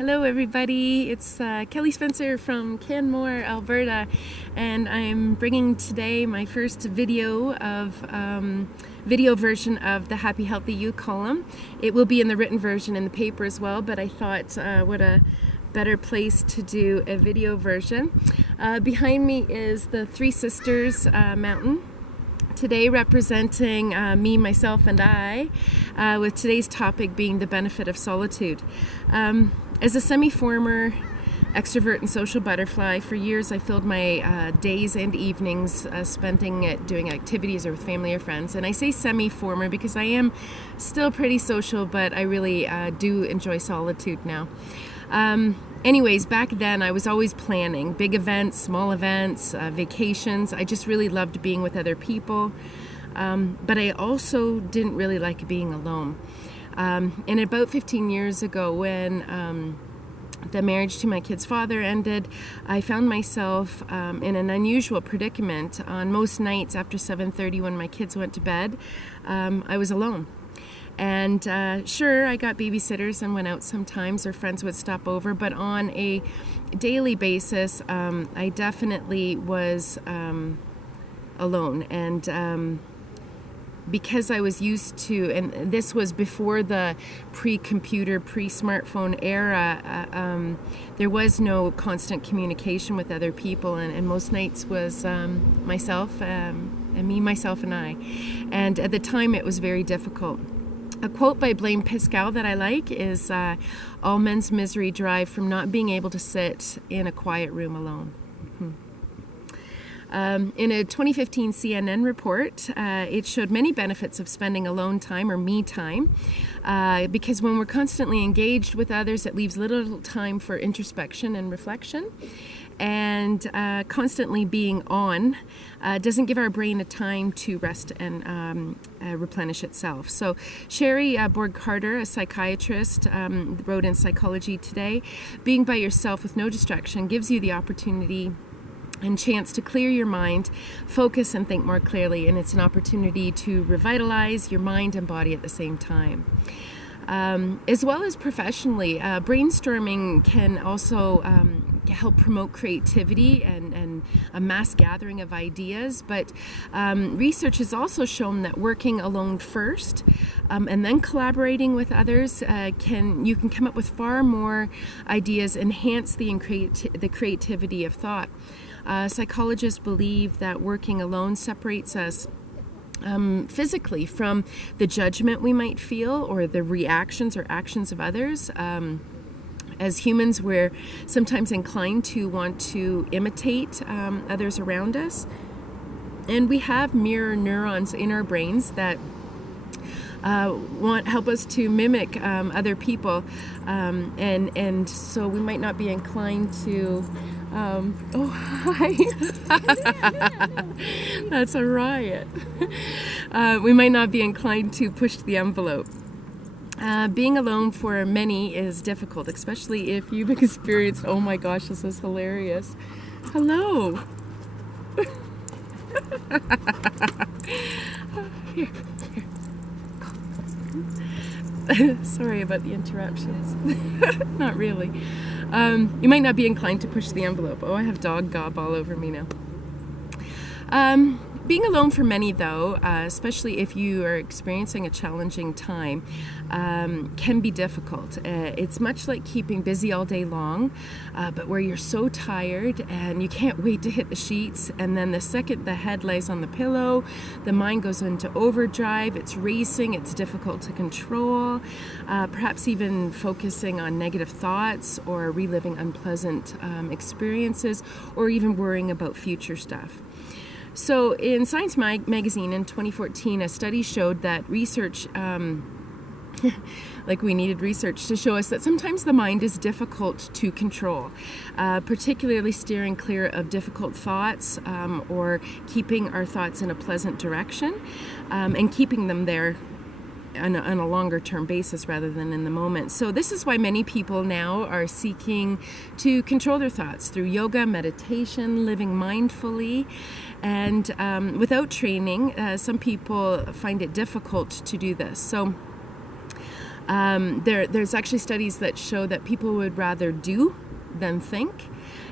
Hello everybody, it's Kelly Spencer from Canmore, Alberta, and I'm bringing today my first video version of the Happy Healthy You column. It will be in the written version in the paper as well, but I thought what a better place to do a video version. Behind me is the Three Sisters mountain. Today representing me, myself, and I, with today's topic being the benefit of solitude. As a semi-former extrovert and social butterfly, for years I filled my days and evenings spending it doing activities or with family or friends. And I say semi-former because I am still pretty social, but I really do enjoy solitude now. Anyways, back then I was always planning big events, small events, vacations. I just really loved being with other people, but I also didn't really like being alone. And about 15 years ago, when the marriage to my kid's father ended, I found myself in an unusual predicament. On most nights after 7:30 when my kids went to bed, I was alone. And sure, I got babysitters and went out sometimes, or friends would stop over, but on a daily basis, I definitely was alone. And because I was used to, and this was before the pre-computer, pre-smartphone era, there was no constant communication with other people, and most nights was myself, and me, myself, and I. And at the time, it was very difficult. A quote by Blaise Pascal that I like is, all men's misery derive from not being able to sit in a quiet room alone. In a 2015 CNN report, it showed many benefits of spending alone time or me time, because when we're constantly engaged with others, it leaves little time for introspection and reflection. And constantly being on doesn't give our brain a time to rest and replenish itself. So Sherry Borg-Carter, a psychiatrist, wrote in Psychology Today, being by yourself with no distraction gives you the opportunity and chance to clear your mind, focus, and think more clearly. And it's an opportunity to revitalize your mind and body at the same time. As well as professionally, brainstorming can also help promote creativity and a mass gathering of ideas, but research has also shown that working alone first and then collaborating with others you can come up with far more ideas, enhance the creativity of thought. Psychologists believe that working alone separates us physically from the judgment we might feel or the reactions or actions of others. As humans, we're sometimes inclined to want to imitate others around us, and we have mirror neurons in our brains that help us to mimic other people, and so we might not be inclined to oh, hi. That's a riot. We might not be inclined to push the envelope. Being alone for many is difficult, especially if you've experienced, oh my gosh, this is hilarious. Hello. Here. Sorry about the interruptions. Not really. You might not be inclined to push the envelope. Oh, I have dog gob all over me now. Being alone for many, though, especially if you are experiencing a challenging time, can be difficult. It's much like keeping busy all day long, but where you're so tired and you can't wait to hit the sheets, and then the second the head lays on the pillow, the mind goes into overdrive, it's racing, it's difficult to control, perhaps even focusing on negative thoughts or reliving unpleasant experiences, or even worrying about future stuff. So in Science magazine in 2014, a study showed that research, like we needed research to show us that sometimes the mind is difficult to control, particularly steering clear of difficult thoughts or keeping our thoughts in a pleasant direction and keeping them there on a longer term basis rather than in the moment. So this is why many people now are seeking to control their thoughts through yoga, meditation, living mindfully. And without training, some people find it difficult to do this. So There's actually studies that show that people would rather do than think.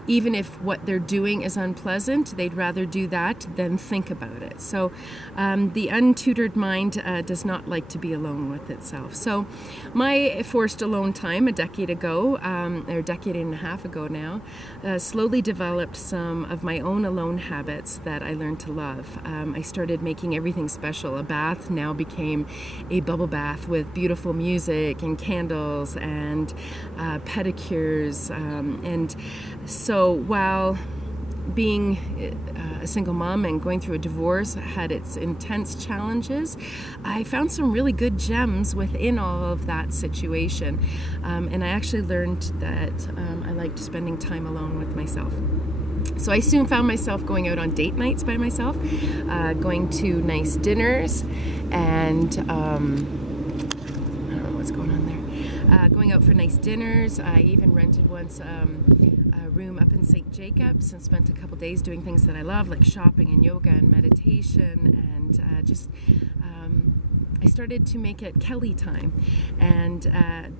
Even if what they're doing is unpleasant, they'd rather do that than think about it. So the untutored mind does not like to be alone with itself. So my forced alone time a decade ago, or a decade and a half ago now, slowly developed some of my own alone habits that I learned to love. I started making everything special. A bath now became a bubble bath with beautiful music and candles and pedicures. And so while being a single mom and going through a divorce had its intense challenges, I found some really good gems within all of that situation. And I actually learned that I liked spending time alone with myself. So I soon found myself going out on date nights by myself, going to nice dinners, and I don't know what's going on there. Going out for nice dinners. I even rented once a room up in St. Jacobs and spent a couple days doing things that I love, like shopping and yoga and meditation, and I started to make it Kelly time. And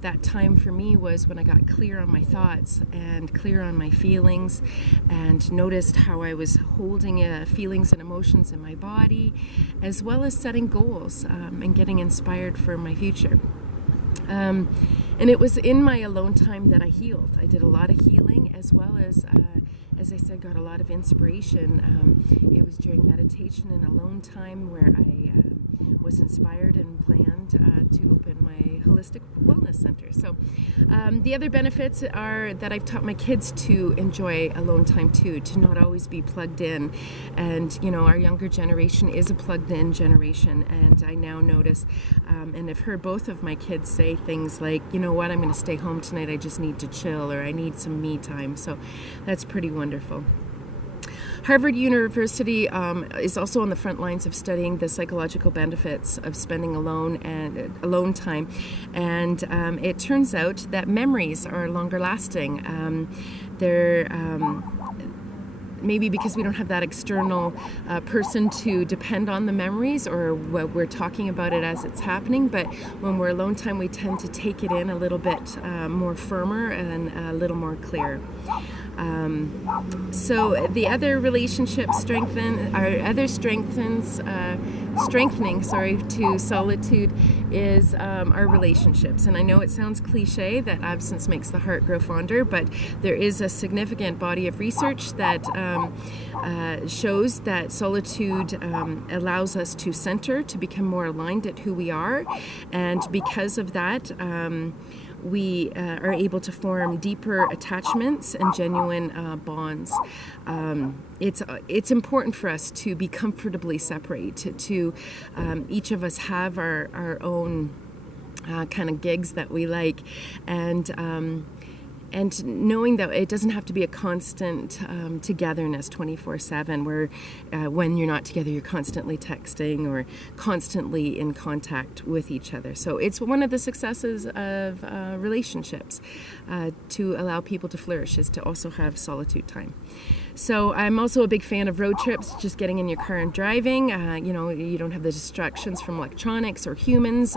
that time for me was when I got clear on my thoughts and clear on my feelings, and noticed how I was holding feelings and emotions in my body, as well as setting goals and getting inspired for my future. And it was in my alone time that I healed. I did a lot of healing, as well as I said, got a lot of inspiration. It was during meditation and alone time where I was inspired and planned to open my holistic wellness center. So the other benefits are that I've taught my kids to enjoy alone time too, to not always be plugged in. And you know, our younger generation is a plugged in generation, and I now notice and I've heard both of my kids say things like, you know what, I'm going to stay home tonight, I just need to chill, or I need some me time. So that's pretty wonderful. Harvard University is also on the front lines of studying the psychological benefits of spending alone time, and it turns out that memories are longer lasting. Maybe because we don't have that external person to depend on the memories, or we're talking about it as it's happening, but when we're alone time, we tend to take it in a little bit more firmer and a little more clear. So the other strengthening to solitude is our relationships. And I know it sounds cliche that absence makes the heart grow fonder, but there is a significant body of research that shows that solitude allows us to center, to become more aligned at who we are, and because of that, we are able to form deeper attachments and genuine bonds. It's important for us to be comfortably separated, to each of us have our own kind of gigs that we like, and knowing that it doesn't have to be a constant togetherness 24/7, where when you're not together, you're constantly texting or constantly in contact with each other. So it's one of the successes of relationships to allow people to flourish, is to also have solitude time. So I'm also a big fan of road trips, just getting in your car and driving. You know, you don't have the distractions from electronics or humans.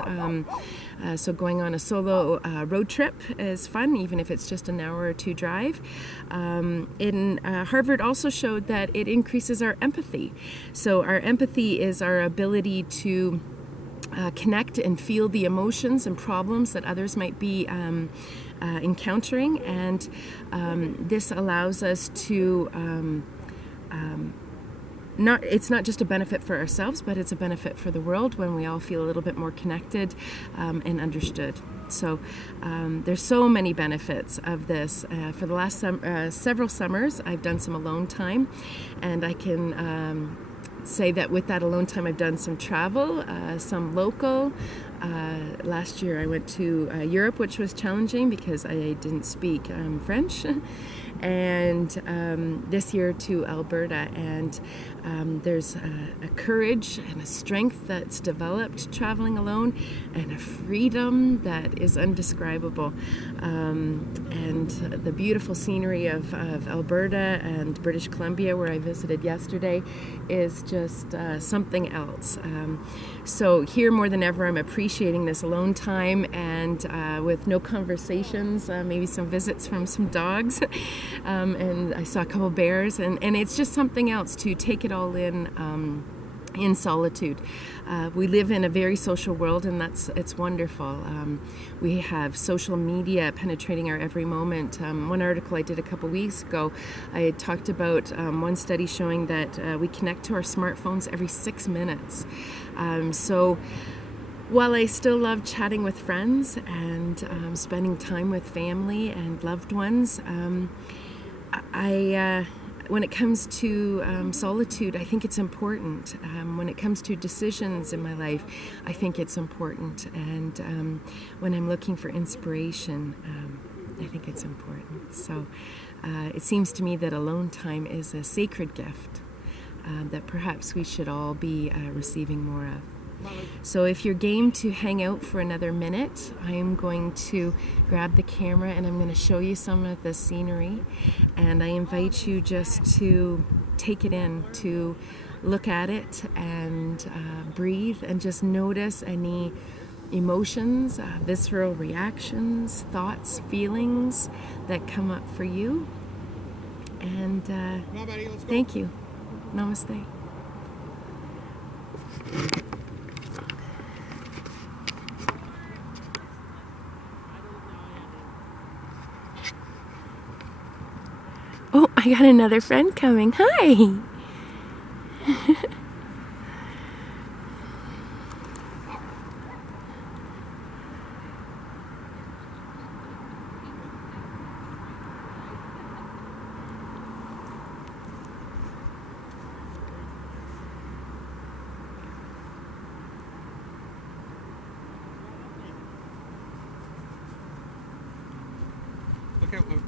So going on a solo road trip is fun, even if it's just an hour or two drive. Harvard also showed that it increases our empathy. So our empathy is our ability to connect and feel the emotions and problems that others might be encountering, and this allows us to it's not just a benefit for ourselves, but it's a benefit for the world when we all feel a little bit more connected and understood. So there's so many benefits of this. For the last several summers, I've done some alone time, and I can say that with that alone time, I've done some travel, some local. Last year I went to Europe, which was challenging because I didn't speak French, and this year to Alberta, and there's a courage and a strength that's developed traveling alone, and a freedom that is indescribable, and the beautiful scenery of Alberta and British Columbia, where I visited yesterday, is just something else. So here more than ever, I'm appreciating appreciating this alone time and with no conversations, maybe some visits from some dogs, and I saw a couple bears, and it's just something else to take it all in solitude. We live in a very social world, and it's wonderful. We have social media penetrating our every moment. One article I did a couple weeks ago, I had talked about one study showing that we connect to our smartphones every 6 minutes. So while I still love chatting with friends and spending time with family and loved ones, when it comes to solitude, I think it's important. When it comes to decisions in my life, I think it's important. And when I'm looking for inspiration, I think it's important. So it seems to me that alone time is a sacred gift that perhaps we should all be receiving more of. So if you're game to hang out for another minute, I'm going to grab the camera and I'm going to show you some of the scenery, and I invite you just to take it in, to look at it and breathe and just notice any emotions, visceral reactions, thoughts, feelings that come up for you. And thank you. Namaste. Oh, I got another friend coming. Hi! Look out, Luke.